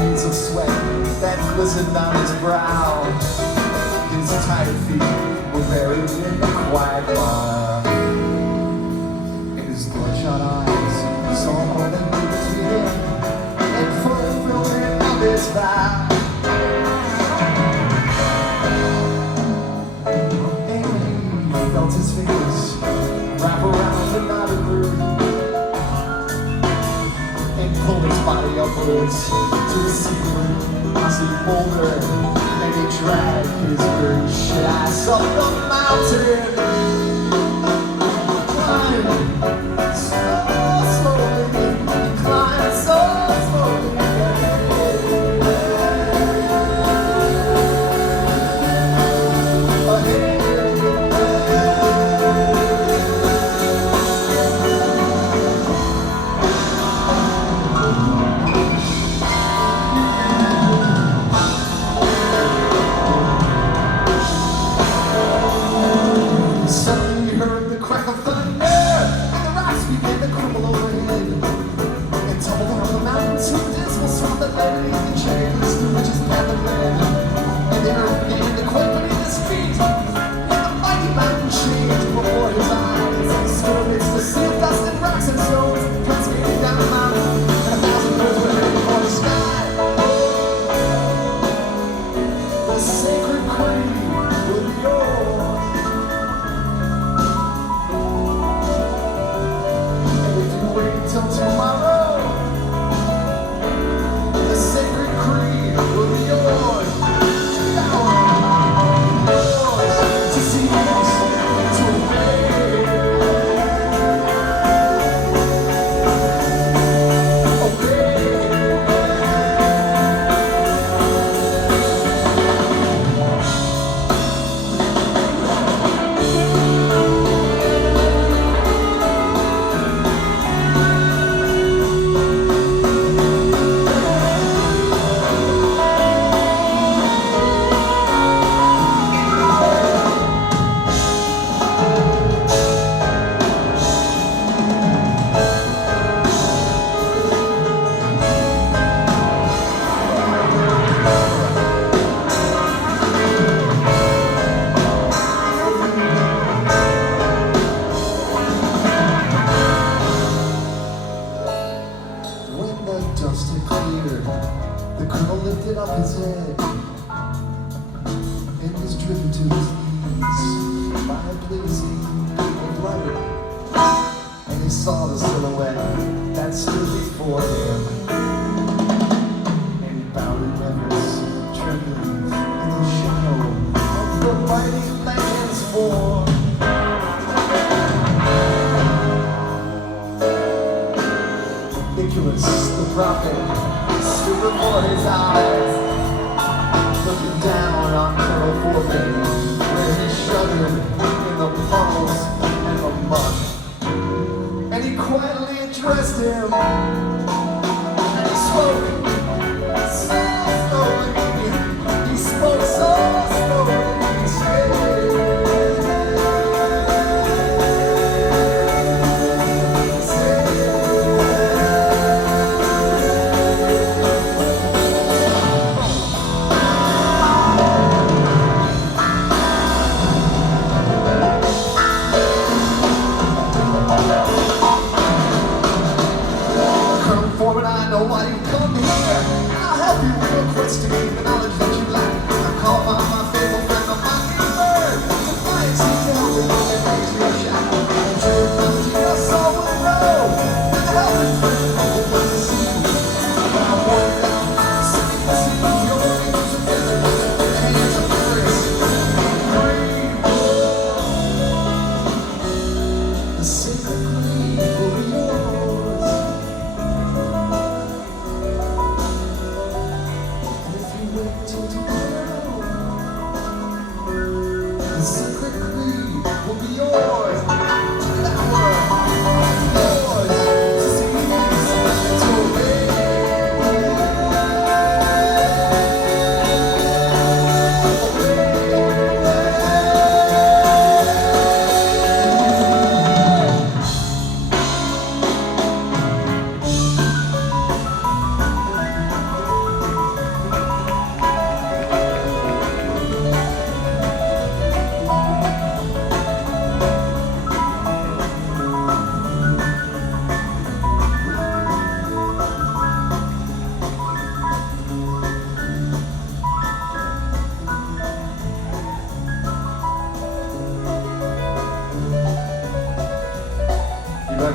beads of sweat that glistened on his brow. His tired feet were buried in the quagmire. In his bloodshot eyes, saw more than he was reading, in fulfillment of his vow. And he felt his fingers wrap around the knotted root and pull his body upwards to the secret mossy boulder, and he dragged his great ass up the mountain, climbing so slowly, climbing so slowly. The prophet stood before his eyes, looking down on Colonel Forbin, where he shuddered in the puddles and the mud. And he quietly addressed him, and he spoke so slowly. He spoke so slowly. He said, Forbin, I know why you come here. I'll help you with your quest to gain the knowledge that you lack. I call upon my faithful friend, the mockingbird, to find some help and raise your shackle. And true ability, your soul will grow. And the helping friend will want to see you. But I'm worn down, sitting to see your angels together with the hands of grace. The sacred green will be yours. The secret creed will be yours. That word, yours to seize and to obey.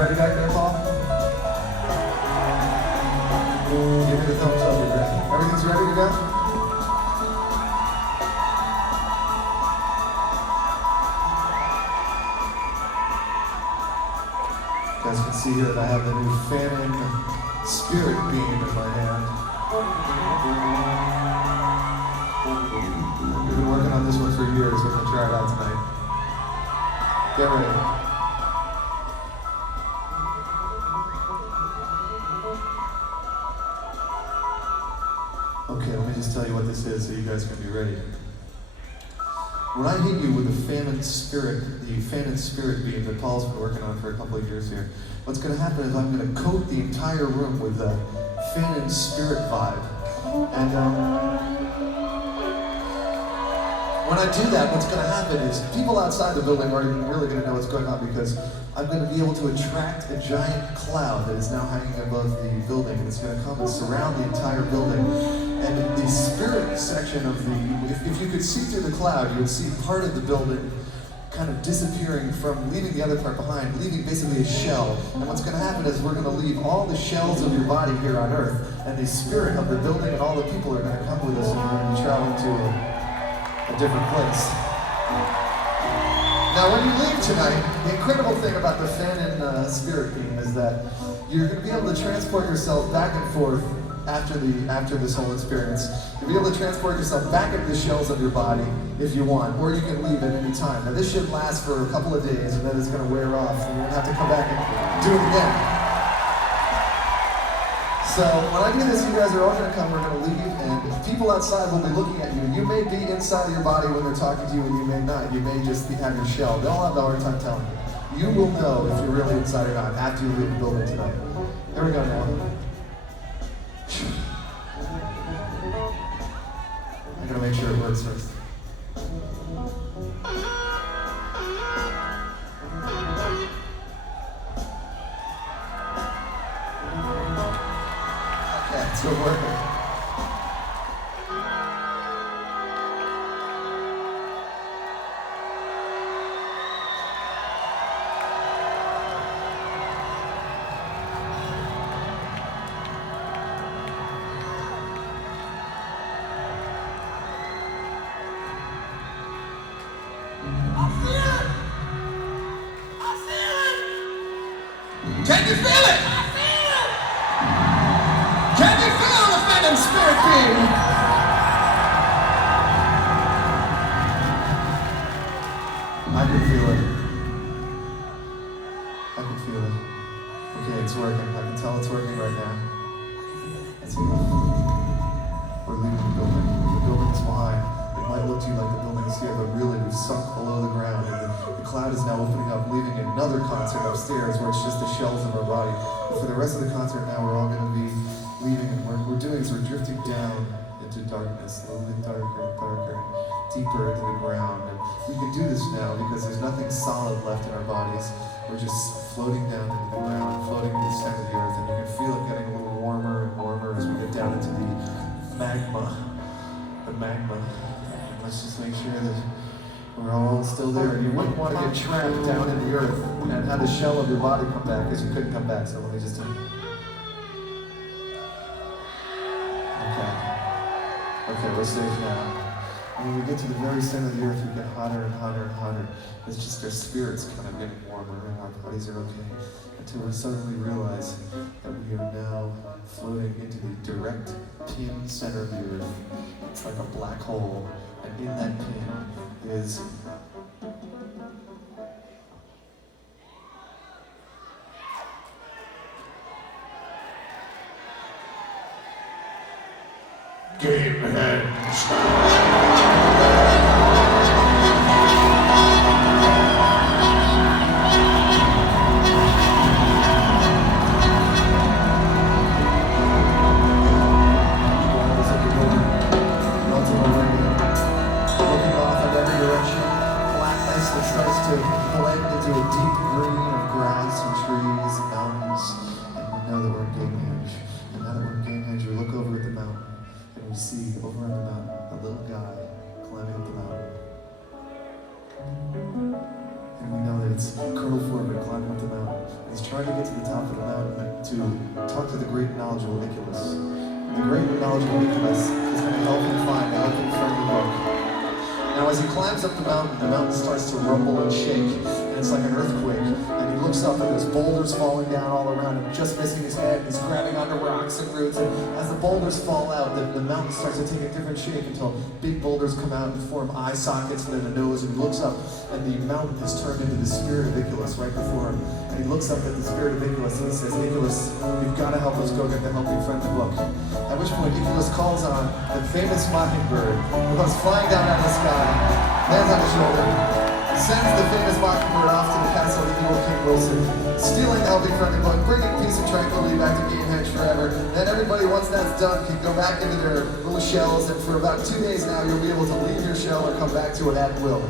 ready back there, Paul? Give me the thumbs up, you're ready. Everything's ready to go? You guys can see here that I have the new Phantom Spirit beam in my hand. We've been working on this one for years. We're going to try it out tonight. Get ready. Okay, let me just tell you what this is so you guys can be ready. When I hit you with the Phantom Spirit beam that Paul's been working on for a couple of years here, what's going to happen is I'm going to coat the entire room with the Phantom Spirit vibe. And when I do that, what's going to happen is people outside the building aren't even really going to know what's going on because I'm going to be able to attract a giant cloud that is now hanging above the building. And it's going to come and surround the entire building. And the spirit section of the, if you could see through the cloud, you would see part of the building kind of disappearing from leaving the other part behind, leaving basically a shell. And what's going to happen is we're going to leave all the shells of your body here on Earth, and the spirit of the building and all the people are going to come with us, and we're going to be traveling to a different place. Now, when you leave tonight, the incredible thing about the Phantom Spirit beam is that you're going to be able to transport yourself back and forth after this whole experience. You'll be able to transport yourself back into the shells of your body if you want, or you can leave at any time. Now, this should last for a couple of days, and then it's going to wear off, and you're going to have to come back and do it again. So when I do this, you guys are all going to come, we're going to leave, and people outside will be looking at you. You may be inside of your body when they're talking to you, and you may not. You may just have your shell. They'll have a hard time telling you. You will know if you're really inside or not after you leave the building tonight. Here we go now. I'm going to make sure it works first. Okay, it's still working. Can you feel it? I feel it! Can you feel the Phantom Spirit beam? I can feel it. I can feel it. Okay, it's working. I can tell it's working right now. That's it. We're leaving the building. The building's behind. It might look to you like the building's here, but really we've sunk below the ground. And the cloud is now opening up, leaving another concert upstairs where it's just the shells of our body. But for the rest of the concert now, we're all going to be leaving, and what we're doing is we're drifting down into darkness, a little bit darker and darker, and deeper into the ground. And we can do this now because there's nothing solid left in our bodies. We're just floating down into the ground, floating to the center of the earth, and you can feel it getting a little warmer and warmer as we get down into the magma. The magma. And let's just make sure that we're all still there. And you wouldn't want to get trapped down in the earth and have the shell of your body come back, because you couldn't come back. So let me just Okay, we're safe now. And when we get to the very center of the earth, we get hotter and hotter and hotter. It's just our spirits kind of getting warmer and our bodies are okay. Until we suddenly realize that we are now floating into the direct pin center of the earth. It's like a black hole. And in that pin is Game Hands. To blend into a deep green of grass and trees and mountains, and we know that we're in Gamehenge. And now that we're in Gamehenge, we look over at the mountain, and we see over on the mountain a little guy climbing up the mountain. And we know that it's Colonel Forbin climbing up the mountain. And he's trying to get knowledgeable Nicholas. The great and knowledgeable Nicholas is going to help him find a helping friendly book. Now as he climbs up the mountain starts to rumble and shake, and it's like an earthquake. And he looks up and there's boulders falling down all around him, just missing his head. He's grabbing onto rocks and roots, and as the boulders fall out, the mountain starts to take a different shape until big boulders come out and form eye sockets and then a nose, and he looks up, and the mountain is turned into the spirit of Icarus right before him. And he looks up at the spirit of Icarus and he says, Icarus, you've got to help us go get the Helping Friendly book. At which point Icarus calls on the famous mockingbird who comes flying down out of the sky, lands on his shoulder, sends the famous mockingbird off to the castle of the evil King Wilson, stealing the Helping Friendly book, bringing peace and tranquility back to Gamehenge forever. Then everybody, once that's done, can go back into their little shells, and for about 2 days now, you'll be able to leave your shell or come back to it at will.